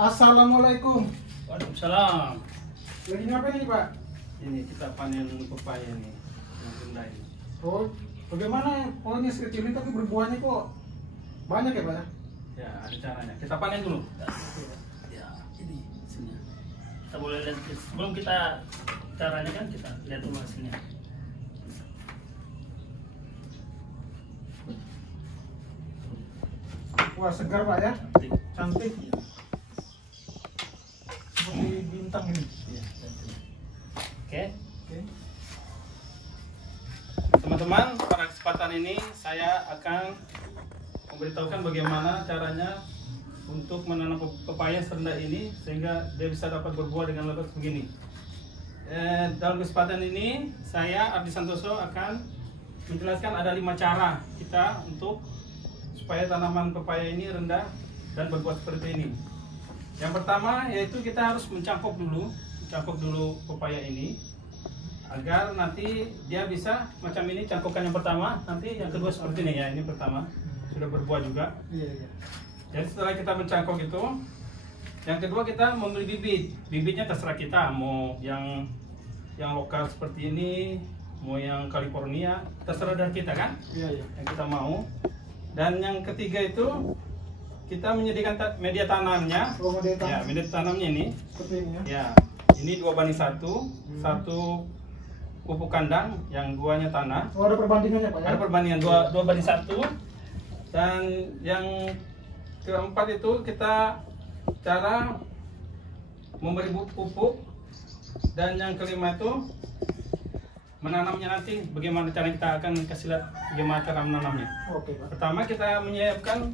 Assalamualaikum. Waalaikumsalam. Lagi ngapain ini Pak? Ini kita panen pepaya nih, yang rendah ini. Oh, bagaimana pohonnya sekecil ini tapi berbuahnya kok banyak ya Pak ya? Ya, ada caranya. Kita panen dulu. Ya, ini hasilnya. Kita boleh lihat sebelum kita caranya kan kita lihat dulu hasilnya. Wah, segar Pak ya? Cantik. Seperti bintang ini. Ya, oke. Oke. Teman-teman, pada kesempatan ini saya akan memberitahukan bagaimana caranya untuk menanam pepaya serendah ini sehingga dia bisa dapat berbuah dengan lebat begini. Dalam kesempatan ini saya Ardi Santoso akan menjelaskan ada 5 cara kita untuk supaya tanaman pepaya ini rendah dan berbuah seperti ini. Yang pertama yaitu kita harus mencangkok dulu pepaya ini agar nanti dia bisa macam ini cangkokan yang pertama, nanti yang kedua seperti ini ya, ini pertama sudah berbuah juga. Iya. Jadi setelah kita mencangkok itu, yang kedua kita membeli bibit. Bibitnya terserah kita, mau yang lokal seperti ini, mau yang California, terserah dari kita kan? Iya. Yang kita mau. Dan yang ketiga itu kita menyediakan media tanamnya. Oh, media tanam. Ya, media tanamnya ini. Seperti ini ya. Ya, ini 2:1, satu pupuk kandang, yang 2-nya tanah. Oh, ada perbandingannya Pak ya? Ada perbandingan 2:1. Dan yang keempat itu kita cara memberi pupuk. Dan yang kelima itu menanamnya nanti bagaimana cara kita akan kasih lihat bagaimana cara menanamnya. Oke Pak. Pertama kita menyiapkan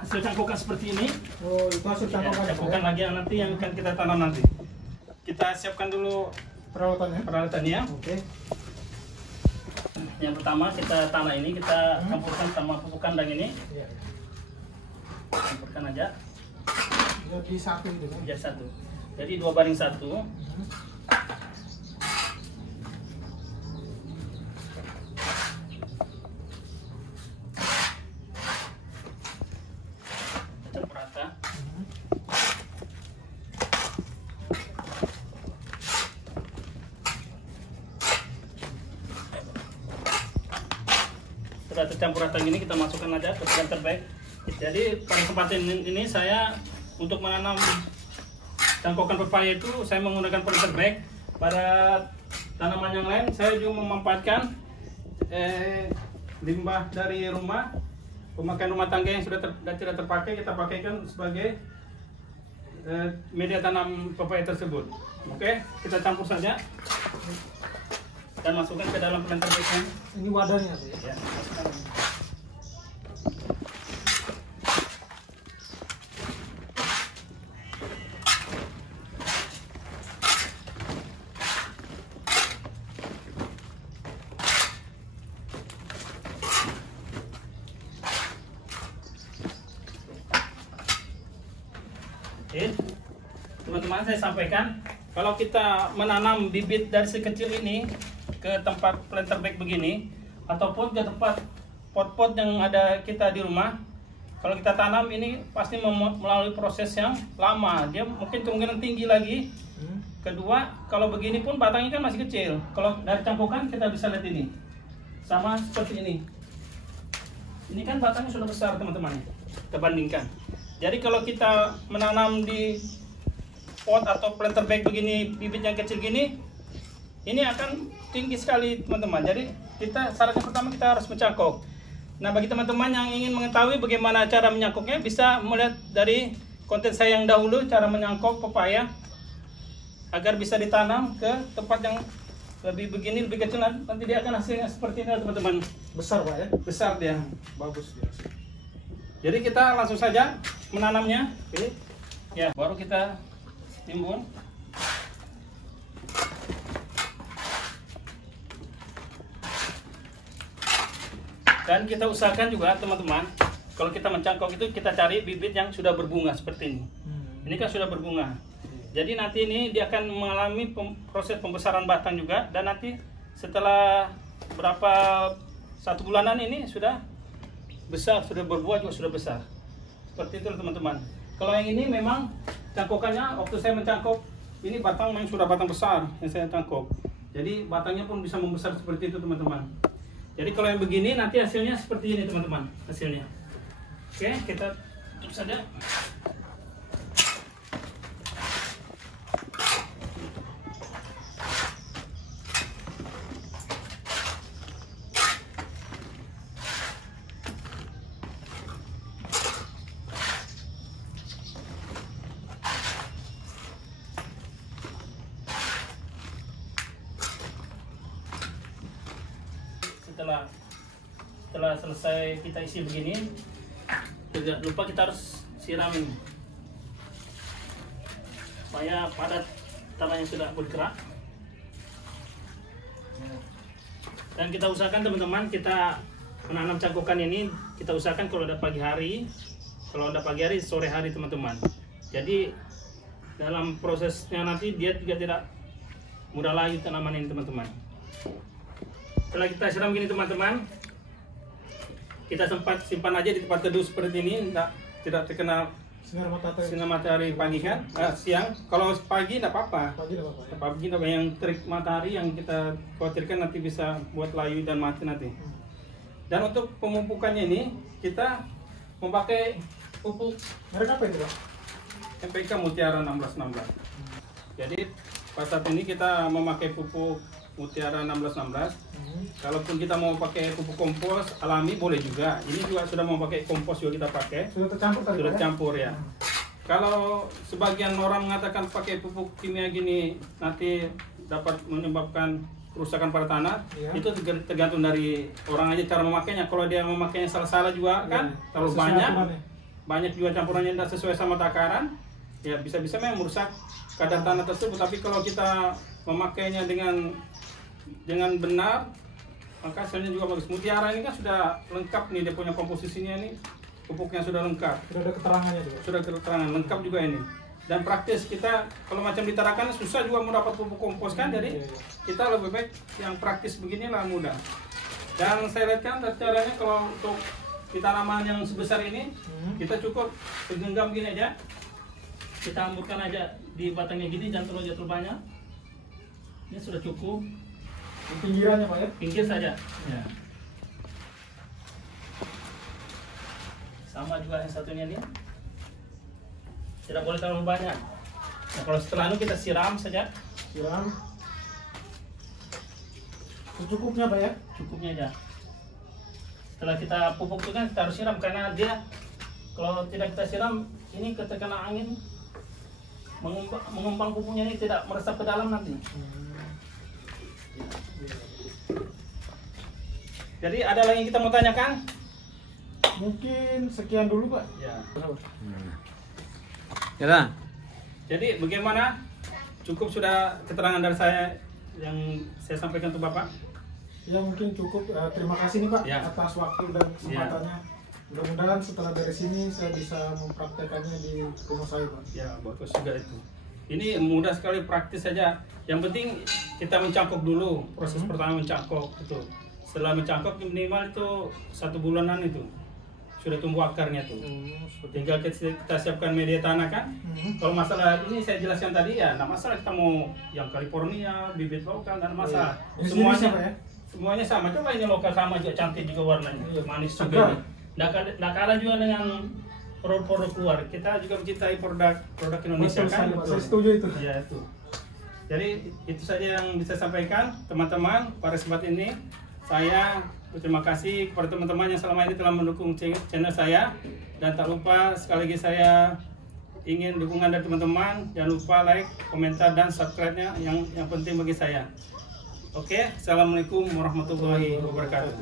hasil cangkokan seperti ini. Oh, itu hasil Ya, cangkokan. cangkokan lagi yang nanti yang akan kita tanam nanti. Kita siapkan dulu peralatannya. Oke. Yang pertama kita tanah ini kita campurkan sama pupuk kandang ini. Iya. Campurkan aja. Jadi satu gitu kan? Jadi 1. Jadi 2:1. Campur rata. Setelah tercampur rata gini kita masukkan aja ke planter bag. Jadi pada kesempatan ini saya untuk menanam cangkokan pepaya itu saya menggunakan planter bag. Pada tanaman yang lain saya juga memanfaatkan limbah dari rumah, pemakaian rumah tangga yang sudah tidak terpakai, kita pakaikan sebagai media tanam pepaya tersebut. Oke, kita campur saja dan masukkan ke dalam planter bagnya. Ini wadahnya Pak ya? Ya, masukkan. Oke, teman-teman saya sampaikan kalau kita menanam bibit dari sekecil ini ke tempat planter bag begini ataupun ke tempat pot-pot yang ada kita di rumah, kalau kita tanam ini pasti melalui proses yang lama, dia mungkin kemungkinan tinggi lagi. Kedua, kalau begini pun batangnya kan masih kecil. Kalau dari cangkokan kita bisa lihat ini sama seperti ini. Ini kan batangnya sudah besar teman-teman, kita bandingkan. Jadi kalau kita menanam di pot atau planter bag begini, bibit yang kecil gini, ini akan tinggi sekali teman-teman. Jadi kita syaratnya pertama kita harus mencangkok. Nah, bagi teman-teman yang ingin mengetahui bagaimana cara menyangkoknya, bisa melihat dari konten saya yang dahulu cara menyangkok pepaya agar bisa ditanam ke tempat yang lebih begini, lebih kecil, nanti dia akan hasilnya seperti ini teman-teman. Besar Pak ya? Besar dia. Bagus dia. Jadi kita langsung saja menanamnya. Oke. Ya, baru kita timbun. Dan kita usahakan juga teman-teman, kalau kita mencangkok itu kita cari bibit yang sudah berbunga seperti ini. Ini kan sudah berbunga. Jadi nanti ini dia akan mengalami proses pembesaran batang juga, dan nanti setelah berapa 1 bulanan ini sudah besar, sudah berbuah juga sudah besar. Seperti itu teman-teman. Kalau yang ini memang cangkokannya waktu saya mencangkok ini batang memang sudah batang besar yang saya cangkok. Jadi batangnya pun bisa membesar seperti itu teman-teman. Jadi kalau yang begini nanti hasilnya seperti ini teman-teman hasilnya. Oke, kita tutup saja. Setelah selesai kita isi begini, tidak lupa kita harus siramin supaya padat tanahnya sudah bergerak. Dan kita usahakan teman-teman, kita menanam cangkokan ini kita usahakan kalau ada pagi hari, sore hari teman-teman. Jadi dalam prosesnya nanti dia juga tidak mudah layu tanaman ini teman-teman. Setelah kita siram gini teman-teman, kita sempat simpan aja di tempat teduh seperti ini, tidak terkena sinar matahari pagi kan, siang. Kalau pagi tidak apa-apa. Pagi tidak yang terik matahari yang kita khawatirkan nanti bisa buat layu dan mati nanti. Dan untuk pemupukannya ini kita memakai pupuk Merek apa itu, Pak? NPK Mutiara 1616. Jadi pada saat ini kita memakai pupuk Mutiara 1616. Kalaupun kita mau pakai pupuk kompos alami boleh juga. Ini juga sudah mau pakai kompos juga kita pakai. Sudah tercampur tadi, Sudah Pak, campur ya. Kalau sebagian orang mengatakan pakai pupuk kimia gini nanti dapat menyebabkan kerusakan pada tanah, itu tergantung dari orang aja cara memakainya. Kalau dia memakainya salah-salah juga kan, terlalu banyak juga campurannya tidak sesuai sama takaran, ya bisa-bisa memang merusak kadar tanah tersebut. Tapi kalau kita memakainya dengan benar, maka hasilnya juga bagus. Mutiara ini kan sudah lengkap nih, dia punya komposisinya ini, pupuknya sudah lengkap. Sudah ada keterangannya juga. Sudah keterangan lengkap juga ini. Dan praktis kita kalau macam di Tarakan susah juga mendapat pupuk kompos kan, jadi kita lebih baik yang praktis beginilah mudah. Dan saya lihatkan caranya kalau untuk di tanaman yang sebesar ini, kita cukup segenggam gini aja. Kita hamburkan aja di batangnya gini, jangan terlalu jatuh banyak. Ini sudah cukup. Di pinggirannya, Pak, ya? Pinggir saja. Ya. Sama juga yang satunya nih. Tidak boleh terlalu banyak. Nah, kalau setelah itu kita siram saja. Siram. Secukupnya, Pak, ya? Cukupnya aja. Setelah kita pupuk itu kan kita harus siram karena dia kalau tidak kita siram ini terkena angin mengembang pupuknya ini tidak meresap ke dalam nanti. Jadi ada lagi yang kita mau tanyakan? Mungkin sekian dulu, Pak. Ya. Ya. Jadi bagaimana? Cukup sudah keterangan dari saya yang saya sampaikan ke Bapak? Ya mungkin cukup. Terima kasih nih, Pak, Ya, atas waktu dan kesempatannya. Mudah-mudahan setelah dari sini saya bisa mempraktekannya di rumah saya, Pak. Ya, bagus juga itu. Ini mudah sekali, praktis saja. Yang penting kita mencangkok dulu. Proses pertama mencangkok itu. Setelah mencangkok minimal itu 1 bulanan itu sudah tumbuh akarnya tuh. Tinggal kita siapkan media tanah kan. Kalau masalah ini saya jelaskan tadi ya, tidak masalah kita mau yang California, bibit lokal, tidak masalah. Semuanya sama. Coba ini lokal sama juga, cantik juga warnanya, manis juga. Tidak kalah juga dengan produk-produk luar. Kita juga mencintai produk Indonesia. Betul, kan. saya setuju itu. Ya itu. Jadi itu saja yang bisa saya sampaikan teman-teman pada kesempatan ini. Saya berterima kasih kepada teman-teman yang selama ini telah mendukung channel saya. Dan tak lupa sekali lagi saya ingin dukungan dari teman-teman. Jangan lupa like, komentar, dan subscribe-nya yang penting bagi saya. Oke, Assalamualaikum warahmatullahi wabarakatuh.